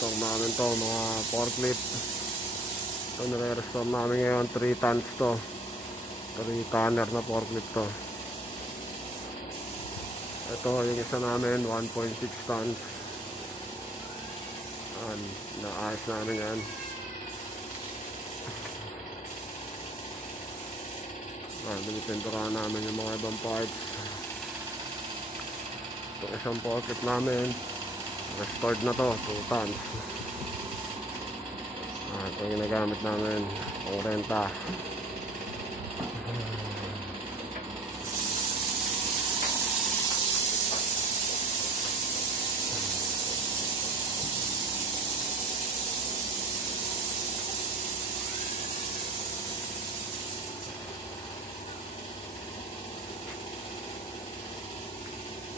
nire-restore namin to, mga forklift. Ito nire-restore namin ngayon, 3 tons to, 3 tonner na forklift to. Ito yung isa namin, 1.6 tons. Naayos namin yan. Binipinturahan namin yung mga ibang parts. Itong isang forklift namin, restored na to, 2 tons. Ito yung ginagamit namin, pang renta.